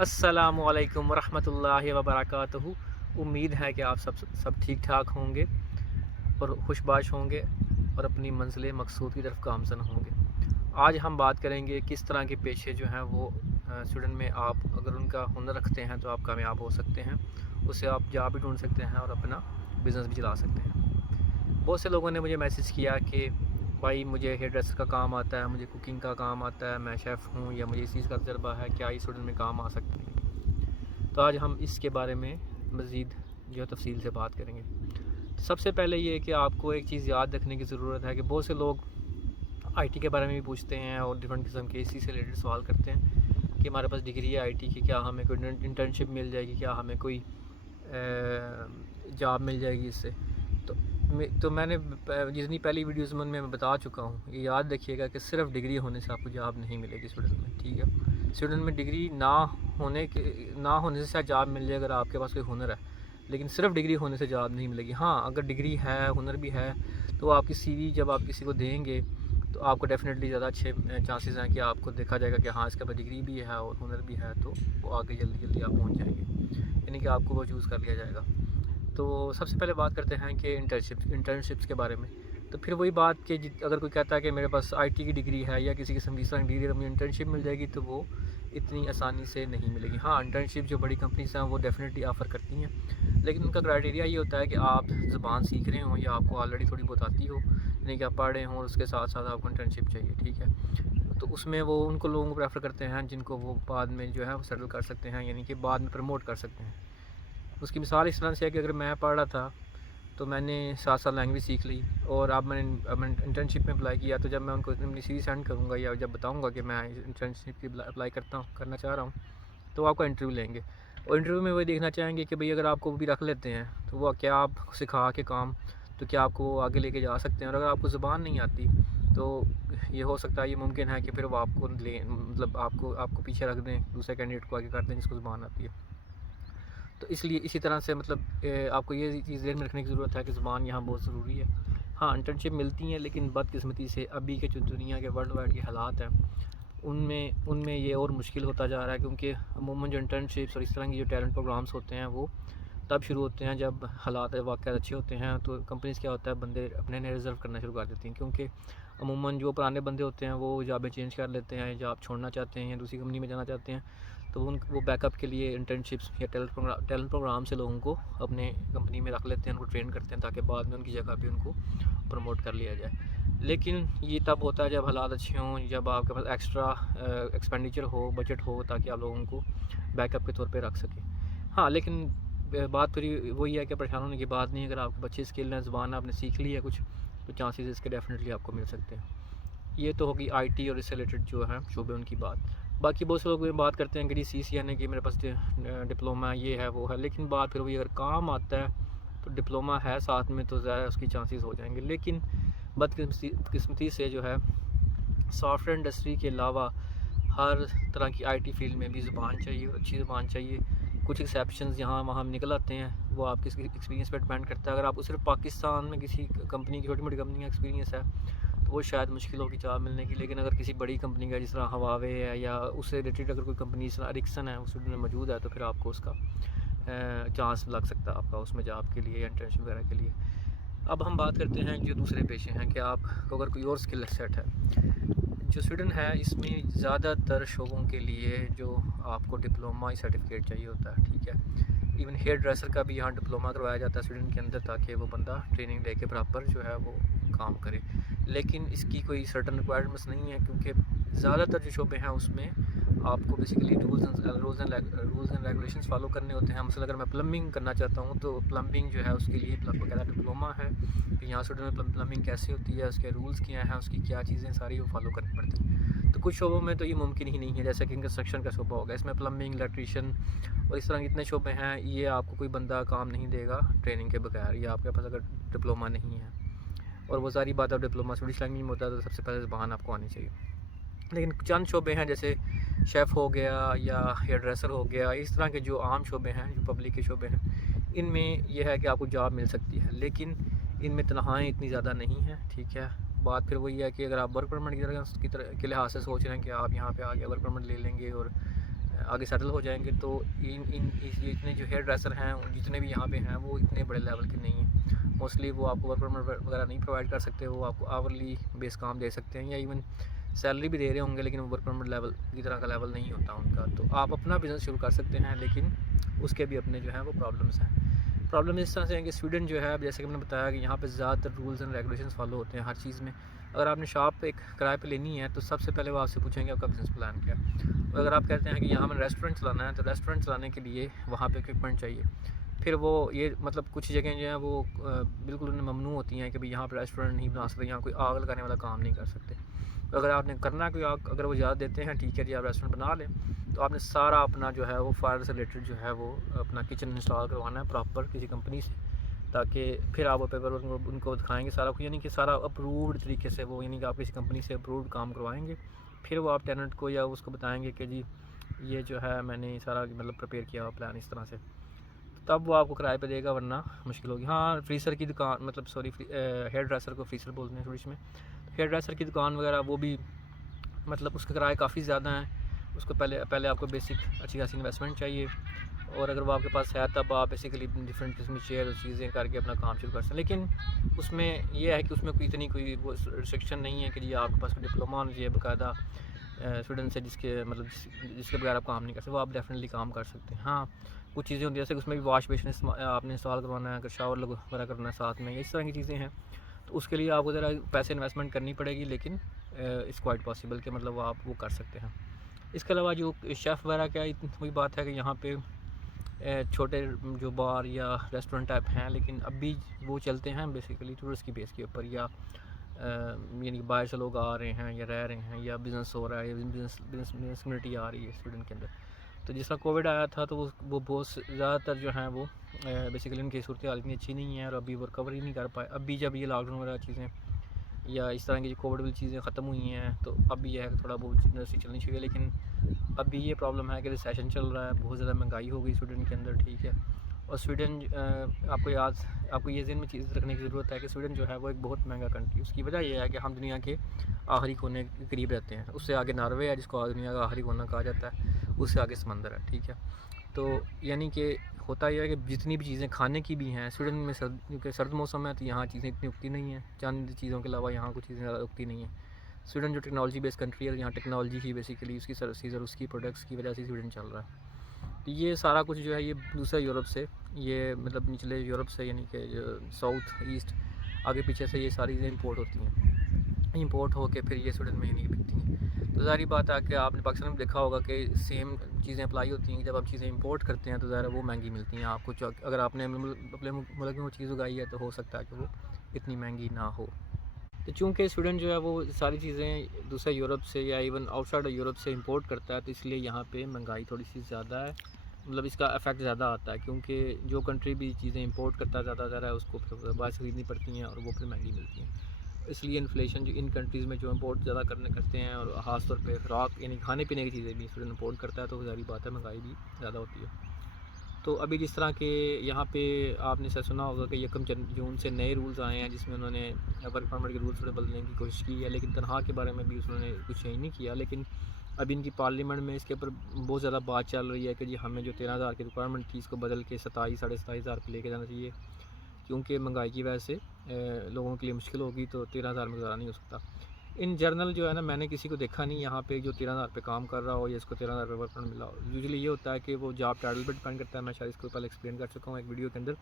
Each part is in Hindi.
अस्सलामुअलैकुम वरहमतुल्लाहि वबरकातुहू। उम्मीद है कि आप सब ठीक ठाक होंगे और खुशबाश होंगे और अपनी मंजिल मकसूद की तरफ गामज़न होंगे। आज हम बात करेंगे किस तरह के पेशे जो हैं वो स्वीडन में आप अगर उनका हुनर रखते हैं तो आप कामयाब हो सकते हैं। उससे आप जॉब भी ढूंढ सकते हैं और अपना बिज़नेस भी चला सकते हैं। बहुत से लोगों ने मुझे मैसेज किया कि भाई मुझे हेयर ड्रेसर का काम आता है, मुझे कुकिंग का काम आता है, मैं शेफ़ हूँ या मुझे इस चीज़ का तजर्बा है, क्या इस स्टूडेंट में काम आ सकते हैं। तो आज हम इसके बारे में मज़ीद जो तफसील से बात करेंगे। तो सबसे पहले ये कि आपको एक चीज़ याद रखने की ज़रूरत है कि बहुत से लोग आईटी के बारे में भी पूछते हैं और डिफरेंट किस्म के इसी से रिलेटेड सवाल करते हैं कि हमारे पास डिग्री है आईटी की, क्या हमें कोई इंटर्नशिप मिल जाएगी, क्या हमें कोई जॉब मिल जाएगी इससे। तो मैंने जितनी पहली वीडियोज़ में मैं बता चुका हूँ, ये याद रखिएगा कि सिर्फ डिग्री होने से आपको जॉब नहीं मिलेगी स्टूडेंट में, ठीक है। स्टूडेंट में डिग्री ना होने से जॉब मिल जाए अगर आपके पास कोई हुनर है, लेकिन सिर्फ डिग्री होने से जॉब नहीं मिलेगी। हाँ, अगर डिग्री है, हुनर भी है, तो आपकी सीवी जब आप किसी को देंगे तो आपको डेफिनेटली ज़्यादा अच्छे चांसेस हैं कि आपको देखा जाएगा कि हाँ इसके पास डिग्री भी है और हुनर भी है, तो वो आगे जल्दी जल्दी आप पहुँच जाएंगे, यानी कि आपको वो चूज़ कर लिया जाएगा। तो सबसे पहले बात करते हैं कि इंटर्नशिप्स के बारे में। तो फिर वही बात कि अगर कोई कहता है कि मेरे पास आईटी की डिग्री है या किसी किस्म की इस तरह की डिग्री है, मुझे इंटर्नशिप मिल जाएगी, तो वो इतनी आसानी से नहीं मिलेगी। हाँ, इंटर्नशिप जो बड़ी कंपनीज हैं वो डेफिनेटली ऑफ़र करती हैं, लेकिन उनका क्राइटेरिया ये होता है कि आप ज़बान सीख रहे हों या आपको ऑलरेडी थोड़ी बहुत आती हो, यानी कि आप पढ़ रहे हों और उसके साथ साथ आपको इंटर्नशिप चाहिए, ठीक है। तो उसमें वो उनको लोगों को प्रेफर करते हैं जिनको वो बाद में जो है वो सेटल कर सकते हैं, यानी कि बाद में प्रमोट कर सकते हैं। उसकी मिसाल इस तरह से है कि अगर मैं पढ़ रहा था तो मैंने 7 साल लैंग्वेज सीख ली और अब मैंने इंटर्नशिप में अप्लाई किया, तो जब मैं उनको अपनी सीवी सेंड करूँगा या जब बताऊँगा कि मैं इंटर्नशिप की अप्लाई करना चाह रहा हूँ, तो आपका इंटरव्यू लेंगे और इंटरव्यू में वही देखना चाहेंगे कि भाई अगर आपको भी रख लेते हैं तो वो क्या आप सिखा के काम, तो क्या आपको आगे लेके जा सकते हैं। और अगर आपको ज़ुबान नहीं आती तो ये हो सकता है, ये मुमकिन है कि फिर वो आपको ले मतलब आपको पीछे रख दें, दूसरे कैंडिडेट को आगे कर दें जिसको ज़ुबान आती है। तो इसलिए इसी तरह से मतलब आपको ये चीज़ ध्यान में रखने की ज़रूरत है कि ज़ुबान यहाँ बहुत ज़रूरी है। हाँ, इंटर्नशिप मिलती हैं, लेकिन बदकिस्मती से अभी के जो दुनिया के वर्ल्ड वाइड के हालात हैं उनमें उनमें ये और मुश्किल होता जा रहा है, क्योंकि अमूमन जो इंटर्नशिप्स और इस तरह की जो टैलेंट प्रोग्राम्स होते हैं वो तब शुरू होते हैं जब हालात वाक़ई अच्छे होते हैं। तो कंपनीज़ क्या होता है, बंदे अपने नए रिज़र्व करना शुरू कर देती हैं, क्योंकि अमूमन जो पुराने बंदे होते हैं वो जॉबें चेंज कर लेते हैं, जॉब छोड़ना चाहते हैं या दूसरी कंपनी में जाना चाहते हैं, तो वो बैकअप के लिए इंटर्नशिप्स या टैलेंट प्रोग्राम से लोगों को अपने कंपनी में रख लेते हैं, उनको ट्रेन करते हैं ताकि बाद में उनकी जगह पे उनको प्रमोट कर लिया जाए। लेकिन ये तब होता है जब हालात अच्छे हों, जब आपके पास एक्स्ट्रा एक्सपेंडिचर हो, बजट हो, ताकि आप लोगों को बैकअप के तौर पे रख सकें। हाँ, लेकिन बात फिर वही है कि परेशान होने की बात नहीं है। अगर आपके अच्छी स्किल है, ज़ुबान आपने सीख ली है कुछ, तो चांसेस इसके डेफिनेटली आपको मिल सकते हैं। ये तो होगी आईटी और इससे रिलेटेड जो है शोबे उनकी बात। बाकी बहुत से लोग ये बात करते हैं कि सीसीएन है कि मेरे पास डिप्लोमा ये है वो है, लेकिन बात फिर वही, अगर काम आता है तो डिप्लोमा है साथ में तो ज़्यादा उसकी चांसेस हो जाएंगे। लेकिन बदकिस्मती से जो है सॉफ्टवेयर इंडस्ट्री के अलावा हर तरह की आईटी फील्ड में भी ज़ुबान चाहिए और अच्छी ज़ुबान चाहिए। कुछ एक्सेप्शंस यहाँ वहाँ निकल आते हैं, वो आपके एक्सपीरियंस पर डिपेंड करता है। अगर आपको सिर्फ पाकिस्तान में किसी कंपनी की छोटी मोटी कंपनी का एक्सपीरियंस है तो वो शायद मुश्किल होगी जॉब मिलने की, लेकिन अगर किसी बड़ी कंपनी का जिस तरह हवावे है या उससे रिलेटेड अगर कोई कंपनी जिस तरह एरिक्सन है उस में मौजूद है, तो फिर आपको उसका चांस लग सकता है आपका उसमें जॉब के लिए या इंटर्नशिप वगैरह के लिए। अब हम बात करते हैं जो दूसरे पेशे हैं कि आपको अगर कोई और स्किल सेट है। जो स्वीडन है इसमें ज़्यादातर शोबों के लिए जो आपको डिप्लोमा सर्टिफिकेट चाहिए होता है, ठीक है। इवन हेयर ड्रेसर का भी यहाँ डिप्लोमा करवाया जाता है स्वीडन के अंदर, ताकि वो बंदा ट्रेनिंग लेके प्रॉपर जो है वो काम करे। लेकिन इसकी कोई सर्टन रिक्वायरमेंट्स नहीं है, क्योंकि ज़्यादातर जो शोबे हैं उसमें आपको basically rules and regulations follow करने होते हैं। मसलन अगर मैं प्लम्बिंग करना चाहता हूँ तो प्लम्बिंग जो है उसके लिए वगैरह डिप्लोमा है, कि यहाँ स्वीडन में प्लम्बिंग कैसे होती है, उसके रूल्स क्या हैं, उसकी क्या चीज़ें सारी वो फॉलो करनी पड़ती हैं। तो कुछ शोबों में तो ये मुमकिन ही नहीं है, जैसे कि कंस्ट्रक्शन का शोबा होगा, इसमें प्लम्बिंग, इलेक्ट्रीशियन और इस तरह के इतने शोबे हैं, ये आपको कोई बंदा काम नहीं देगा ट्रेनिंग के बगैर, या आपके पास अगर डिप्लोमा नहीं है। और वो सारी बात अब डिप्लोमा स्विडिश लैंग्वेज में होता है, तो सबसे पहले ज़बान आपको आनी चाहिए। लेकिन चंद शोबे हैं जैसे शेफ़ हो गया या हेयर ड्रेसर हो गया, इस तरह के जो आम शोबे हैं, जो पब्लिक के शोबे हैं, इनमें यह है कि आपको जॉब मिल सकती है, लेकिन इनमें तनख्वाहें इतनी ज़्यादा नहीं हैं, ठीक है। बात फिर वही है कि अगर आप वर्क परमिट की तरह के लिहाज से सोच रहे हैं कि आप यहाँ पे आके वर्क परमिट ले लेंगे और आगे सेटल हो जाएंगे तो ये इतने जो हेयर ड्रेसर हैं जितने भी यहाँ पे हैं वो इतने बड़े लेवल के नहीं हैं। मोस्टली वो आपको वर्क परमिट वगैरह नहीं प्रोवाइड कर सकते, वो आपको आवरली बेस काम दे सकते हैं या इवन सैलरी भी दे रहे होंगे, लेकिन वो वर्क परमिट लेवल की तरह का लेवल नहीं होता उनका। तो आप अपना बिज़नेस शुरू कर सकते हैं, लेकिन उसके भी अपने जो हैं वो प्रॉब्लम्स हैं। प्रॉब्लम इस तरह से है कि स्वीडन जो है, जैसे कि मैंने बताया कि यहाँ पे ज़्यादातर रूल्स एंड रेगुलेशंस फॉलो होते हैं हर चीज़ में। अगर आपने शॉप एक किराए पे लेनी है तो सबसे पहले वो आपसे पूछेंगे आपका बिज़नेस प्लान क्या है। और अगर आप कहते हैं कि यहाँ मैंने रेस्टोरेंट चलाना है तो रेस्टोरेंट चलाने के लिए वहाँ पे इक्विपमेंट चाहिए। फिर वो ये मतलब कुछ जगह जो है वो बिल्कुल उन्हें ममनू होती हैं कि भाई यहाँ पर रेस्टोरेंट नहीं बना सकते, यहाँ कोई आग लगाने वाला काम नहीं कर सकते। तो अगर आपने करना है कोई आग, अगर वो इजाज़त देते हैं ठीक है जी आप रेस्टोरेंट बना लें, तो आपने सारा अपना जो है वो फायर से रिलेटेड जो है वो अपना किचन इंस्टॉल करवाना है प्रॉपर किसी कंपनी से, ताकि फिर आप वो पेपर उनको दिखाएंगे सारा कुछ, यानी कि सारा अप्रूव्ड तरीके से वो, यानी कि आप किसी कंपनी से अप्रूव्ड काम करवाएंगे। फिर वो आप टेनेंट को या उसको बताएंगे कि जी ये जो है मैंने सारा मतलब प्रिपेयर किया हुआ प्लान इस तरह से, तब वो आपको किराए पे देगा, वरना मुश्किल होगी। हाँ, फ्रीज़र की दुकान मतलब सॉरी हेयर ड्रेसर को फ्रीज़र बोलते हैं इंग्लिश में। हेयर ड्रेसर की दुकान वगैरह वो भी मतलब उसके किराए काफ़ी ज़्यादा हैं। उसको पहले आपको बेसिक अच्छी खासी इन्वेस्टमेंट चाहिए, और अगर वो आपके पास है तब आप बेसिकली डिफरेंट किस्म की चेयर और चीज़ें करके अपना काम शुरू कर सकते हैं। लेकिन उसमें यह है कि उसमें कोई इतनी कोई वो रिस्ट्रिक्शन नहीं है कि जी आपके पास कोई डिप्लोमा होना चाहिए बाकायदा स्टूडेंट से जिसके मतलब जिसके बगैर आप काम नहीं कर सकते, वो आप डेफिनेटली काम कर सकते हैं। हाँ, कुछ चीज़ें होती हैं जैसे उसमें भी वॉश बेसिन आपने इंस्टॉल करवाना है, अगर शावर वगैरह करना है साथ में, इस तरह की चीज़ें हैं। तो उसके लिए आपको ज़रा पैसे इन्वेस्टमेंट करनी पड़ेगी, लेकिन इट्स क्वाइट पॉसिबल कि मतलब आप वो कर सकते हैं। इसके अलावा जो शेफ़ वगैरह क्या वही बात है कि यहाँ पे छोटे जो बार या रेस्टोरेंट टाइप हैं, लेकिन अब भी वो चलते हैं बेसिकली टूरिस्ट की बेस के ऊपर, या यानी कि बाहर से लोग आ रहे हैं या रह रहे हैं या बिज़नेस हो रहा है या बिज़नेस कम्युनिटी आ रही है स्टूडेंट के अंदर। तो जिस तरह कोविड आया था तो वो बहुत ज़्यादातर जो हैं वो बेसिकली उनकी सूरत हाल इतनी अच्छी नहीं है और अभी वो रिकवर ही नहीं कर पाए। अभी जब ये लॉकडाउन वगैरह चीज़ें या इस तरह की जो कोविड वाली चीज़ें ख़त्म हुई हैं तो अब ये है कि थोड़ा बहुत इंडस्ट्री चलनी चाहिए, लेकिन अभी ये प्रॉब्लम है कि रिसेशन चल रहा है, बहुत ज़्यादा महंगाई हो गई स्वीडन के अंदर, ठीक है। और स्वीडन आपको ये ज़हन में चीज़ रखने की ज़रूरत है कि स्वीडन जो है वो एक बहुत महंगा कंट्री। उसकी वजह यह है कि हम दुनिया के आखिरी कोने के करीब रहते हैं। उससे आगे नॉर्वे है जिसको दुनिया का आखिरी कोना कहा जाता है, उससे आगे समंदर है, ठीक है। तो यानी कि होता यह है कि जितनी भी चीज़ें खाने की भी हैं स्वीडन में, क्योंकि सर्द मौसम है तो यहाँ चीज़ें इतनी उगती नहीं हैं, चंद चीज़ों के अलावा यहाँ कुछ चीज़ें ज़्यादा उगती नहीं हैं। स्वीडन जो टेक्नोलॉजी बेस्ड कंट्री है, यहाँ टेक्नोलॉजी ही बेसिकली उसकी सर्विसेज और उसकी प्रोडक्ट्स की वजह से स्वीडन चल रहा है। तो ये सारा कुछ जो है ये दूसरा यूरोप से, ये मतलब निचले यूरोप से, यानी कि साउथ ईस्ट आगे पीछे से ये सारी चीज़ें इंपोर्ट होती हैं, इंपोर्ट होके फिर ये स्वीडन में यानी कि बिकती हैं। तो ज़ाहिर बात है कि आपने पाकिस्तान में देखा होगा कि सेम चीज़ें अप्लाई होती हैं, जब आप चीज़ें इंपोर्ट करते हैं तो ज़ाहिर वो महंगी मिलती हैं आपको। अगर आपने अपने मुल्क में वो चीज़ उगाई है तो हो सकता है कि वो इतनी महंगी ना हो। तो चूँकि स्वीडन जो है वो सारी चीज़ें दूसरे यूरोप से या इवन आउटसाइड यूरोप से इंपोर्ट करता है, तो इसलिए यहाँ पे महंगाई थोड़ी सी ज़्यादा है, मतलब इसका इफेक्ट ज़्यादा आता है, क्योंकि जो कंट्री भी चीज़ें इंपोर्ट करता ज़्यादा है उसको फिर बाहर से खरीदनी पड़ती हैं और वो फिर महंगी मिलती हैं। इसलिए इन्फ्लेशन जो इन कंट्रीज़ में जो इंपोर्ट ज़्यादा करते हैं, और ख़ास तौर पे खुराक यानी खाने पीने की चीज़ें भी स्वीडन इंपोर्ट करता है, तो ज़ाहिर बात है महंगाई भी ज़्यादा होती है। तो अभी जिस तरह के यहाँ पे आपने शायद सुना होगा कि 1 जून से नए रूल्स आए हैं जिसमें उन्होंने वर्क परमिट के रूल्स थोड़े बदलने की कोशिश की है, लेकिन तनख्वाह के बारे में भी उन्होंने कुछ चेंज नहीं किया। लेकिन अभी इनकी पार्लियामेंट में इसके ऊपर बहुत ज़्यादा बात चल रही है कि जी हमें जो 13,000 की रिक्वायरमेंट थी इसको बदल के 27 साढ़े 27,000 पे लेके जाना चाहिए, क्योंकि महंगाई की वजह से लोगों के लिए मुश्किल होगी, तो 13,000 में गुजारा नहीं हो सकता। इन जनरल जो है ना, मैंने किसी को देखा नहीं यहाँ पे जो 13,000 पे काम कर रहा हो या इसको 13,000 रुपये वर्क परमिट मिला हो। यूजुअली ये होता है कि वो जॉब टाइटल पर डिपेंड करता है, मैं शायद इसको पहले एक्सप्लेन कर चुका हूँ एक वीडियो के अंदर।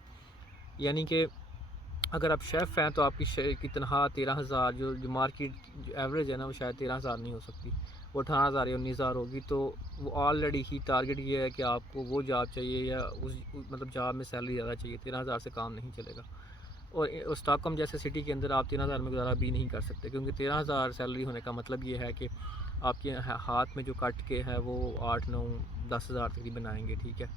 यानी कि अगर आप शेफ़ हैं तो आपकी तनख्वाह 13,000 जो मार्केट एवरेज है ना वो शायद 13,000 नहीं हो सकती, वो 18,000 या 19,000 होगी। तो वो ऑलरेडी ही टारगेट ये है कि आपको वो जॉब चाहिए या उस मतलब जॉब में सैलरी ज़्यादा चाहिए, 13,000 से काम नहीं चलेगा। और स्टॉकहोम जैसे सिटी के अंदर आप 13,000 में गुजारा भी नहीं कर सकते, क्योंकि 13,000 सैलरी होने का मतलब ये है कि आपके हाथ में जो कट के है वो 8-9-10,000 तकरीबन आएंगे, ठीक है।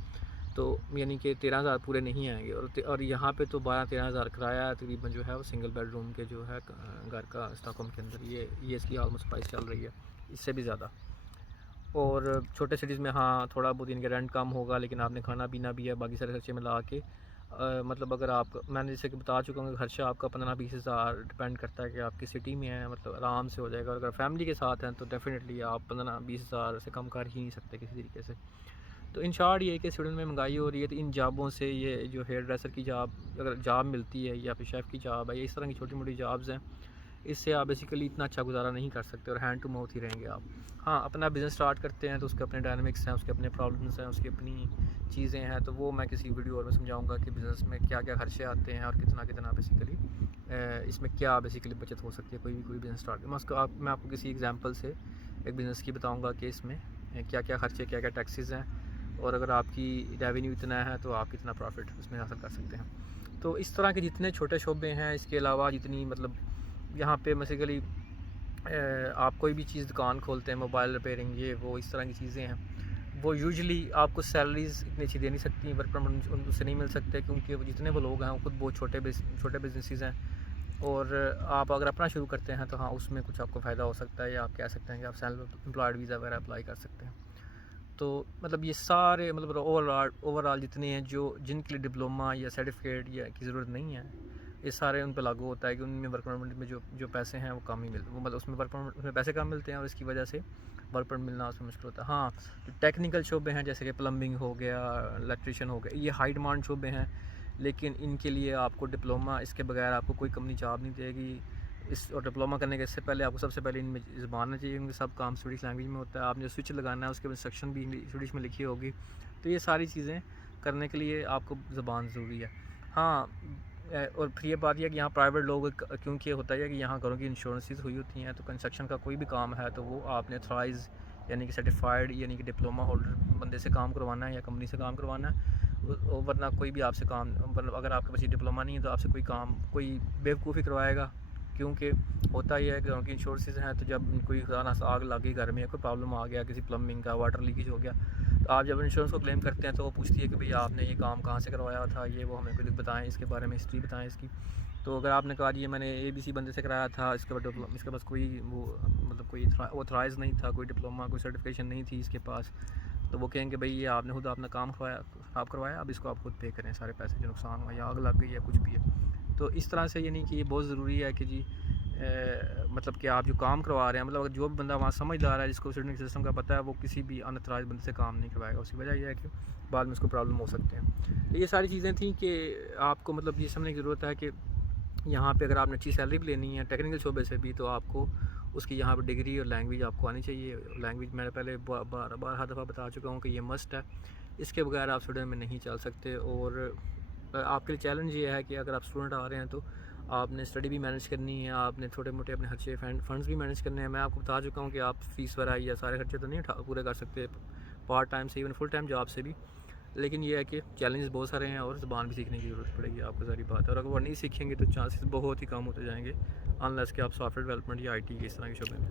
तो यानी कि 13,000 पूरे नहीं आएंगे, और यहाँ पे तो 12-13,000 किराया तकरीबन जो है वो सिंगल बेडरूम के जो है घर का स्टॉकहोम के अंदर, ये इसकी ऑलमोस्ट प्राइस चल रही है, इससे भी ज़्यादा। और छोटे सिटीज़ में हाँ थोड़ा बहुत इनके रेंट कम होगा, लेकिन आपने खाना पीना भी है, बाकी सारे खर्चे मिला के मतलब अगर आप, मैंने जैसे कि बता चुका हूँ कि खर्चा आपका 15-20 हज़ार डिपेंड करता है कि आपकी सिटी में है, मतलब आराम से हो जाएगा। और अगर फैमिली के साथ हैं तो डेफ़िनेटली आप 15-20 हज़ार से कम कर ही नहीं सकते किसी तरीके से। तो इन शॉर्ट ये है कि स्वीडन में महंगाई हो रही है, तो इन जॉबों से, ये जो हेयर ड्रेसर की जॉब अगर जॉब मिलती है, या फिर शेफ़ की जॉब है, या इस तरह की छोटी-मोटी जॉब्स हैं, इससे आप बेसिकली इतना अच्छा गुज़ारा नहीं कर सकते और हैंड टू माउथ ही रहेंगे आप। हाँ, अपना बिज़नेस स्टार्ट करते हैं तो उसके अपने डायनामिक्स हैं, उसके अपने प्रॉब्लम्स हैं, उसकी अपनी चीज़ें हैं, तो वो मैं किसी वीडियो और में समझाऊँगा कि बिज़नेस में क्या-क्या खर्चे आते हैं और कितना-कितना बेसिकली इसमें क्या बेसिकली बचत हो सकती है कोई बिज़नेस स्टार्ट। मैं आपको किसी एग्ज़ाम्पल से एक बिज़नेस की बताऊँगा कि इसमें क्या-क्या खर्चे, क्या-क्या टैक्सेस हैं, और अगर आपकी रेवेन्यू इतना है तो आप कितना प्रॉफ़िट उसमें हासिल कर सकते हैं। तो इस तरह के जितने छोटे शोबे हैं, इसके अलावा जितनी मतलब यहाँ पे बेसिकली आप कोई भी चीज़ दुकान खोलते हैं, मोबाइल रिपेयरिंग, ये वो इस तरह की चीज़ें हैं, वो यूजुअली आपको सैलरीज़ इतनी अच्छी दे नहीं सकती, वर्क परमिट उनसे नहीं मिल सकते, क्योंकि वो जितने वो लोग हैं वो खुद बहुत छोटे बिजनेसेस हैं। और आप अगर अपना शुरू करते हैं तो हाँ, उसमें कुछ आपको फ़ायदा हो सकता है, या आप कह सकते हैं कि आप सेल्फ एम्प्लॉयड वीज़ा वगैरह अप्लाई कर सकते हैं। तो मतलब ये सारे मतलब ओवरऑल जितने हैं जो जिनके लिए डिप्लोमा या सर्टिफिकेट या की ज़रूरत नहीं है, ये सारे उन पे लागू होता है कि उनमें वर्क परमिट में जो जो पैसे हैं वो कम ही मिलते, वो मतलब उसमें वर्क परमिट उसमें पैसे कम मिलते हैं, और इसकी वजह से वर्क परमिट मिलना उसमें मुश्किल होता है। हाँ, जो टेक्निकल शोबे हैं जैसे कि प्लम्बिंग हो गया, इलेक्ट्रिशियन हो गया, ये हाई डिमांड शोबे हैं, लेकिन इनके लिए आपको डिप्लोमा, इसके बगैर आपको कोई कंपनी जॉब नहीं देगी। और डिप्लोमा करने के इससे पहले आपको सबसे पहले इनमें ज़बान आना चाहिए, क्योंकि सब काम स्वीडिश लैंग्वेज में होता है। आपने जो स्विच लगाना है उसके बाद इंस्ट्रक्शन भी स्वीडिश में लिखी होगी। तो ये सारी चीज़ें करने के लिए आपको ज़बान ज़रूरी है। हाँ, और फिर ये बात यह है कि यहाँ प्राइवेट लोग क्योंकि होता है कि यहाँ घरों की इंश्योरेंसेस हुई होती हैं, तो कंस्ट्रक्शन का कोई भी काम है तो वो आपने ऑथराइज़ यानी कि सर्टिफाइड यानी कि डिप्लोमा होल्डर बंदे से काम करवाना है या कंपनी से काम करवाना है। वरना कोई भी आपसे काम, मतलब अगर आपके पास ये डिप्लोमा नहीं है तो आपसे कोई बेवकूफ़ी करवाएगा। क्योंकि होता ही है कि उनकी इंश्योरेंसेस हैं, तो जब कोई खुदा ना आग लग गई घर में, कोई प्रॉब्लम आ गया, किसी प्लम्बिंग का वाटर लीकेज हो गया, तो आप जब इंश्योरेंस को क्लेम करते हैं तो वो पूछती है कि भई आपने ये काम कहाँ से करवाया था, ये वो हमें कुछ बताएं, इसके बारे में हिस्ट्री बताएं इसकी। तो अगर आपने कहा जी ये मैंने ABC बंदे से कराया था, इसके पास कोई वो मतलब कोई ऑथराइज़ नहीं था, कोई डिप्लोमा कोई सर्टिफिकेशन नहीं थी इसके पास, तो वो कहेंगे भाई ये आपने खुद अपना काम ख़राब करवाया, अब इसको आप खुद पे करें सारे पैसे जो नुकसान हुआ, या आग लग गई या कुछ भी है। तो इस तरह से यानी कि ये बहुत ज़रूरी है कि जी मतलब कि आप जो काम करवा रहे हैं, मतलब अगर जो भी बंदा वहाँ समझदार है, जिसको स्टूडेंट सिस्टम का पता है, वो किसी भी अनऑथराइज्ड बंदे से काम नहीं करवाएगा। उसकी वजह यह है कि बाद में उसको प्रॉब्लम हो सकते हैं। तो ये सारी चीज़ें थी कि आपको मतलब ये समझने की ज़रूरत है कि यहाँ पे अगर आपने अच्छी सैलरी भी लेनी है टेक्निकल शोबे से भी, तो आपको उसकी यहाँ पर डिग्री और लैंग्वेज आपको आनी चाहिए। लैंग्वेज मैंने पहले बारह दफ़ा बता चुका हूँ कि ये मस्ट है, इसके बगैर आप स्टूडेंट में नहीं चल सकते। और आपके लिए चैलेंज ये है कि अगर आप स्टूडेंट आ रहे हैं तो आपने स्टडी भी मैनेज करनी है, आपने छोटे मोटे अपने खर्चे फंड्स भी मैनेज करने हैं। मैं आपको बता चुका हूँ कि आप फ़ीस वगैरह या सारे खर्चे तो नहीं पूरे कर सकते पार्ट टाइम से, इवन फुल टाइम जॉब से भी, लेकिन ये है कि चैलेंजेस बहुत सारे हैं और ज़बान भी सीखने की ज़रूरत पड़ेगी आपको, सारी बात है। और अगर वो नहीं सीखेंगे तो चांसेस बहुत ही कम होते जाएंगे, अनलेस कि आप सॉफ्टवेयर डेवलपमेंट या IT के इस तरह के शोबे में।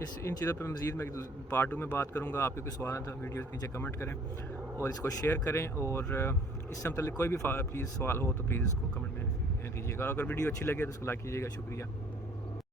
इस इन चीज़ों पे मज़ीद मैं पार्ट 2 में बात करूँगा। आपके कोई सवाल है तो वीडियो के नीचे कमेंट करें और इसको शेयर करें, और इससे मतलब कोई भी प्लीज़ सवाल हो तो प्लीज़ इसको कमेंट में दीजिएगा। अगर वीडियो अच्छी लगे तो इसको लाइक कीजिएगा। शुक्रिया।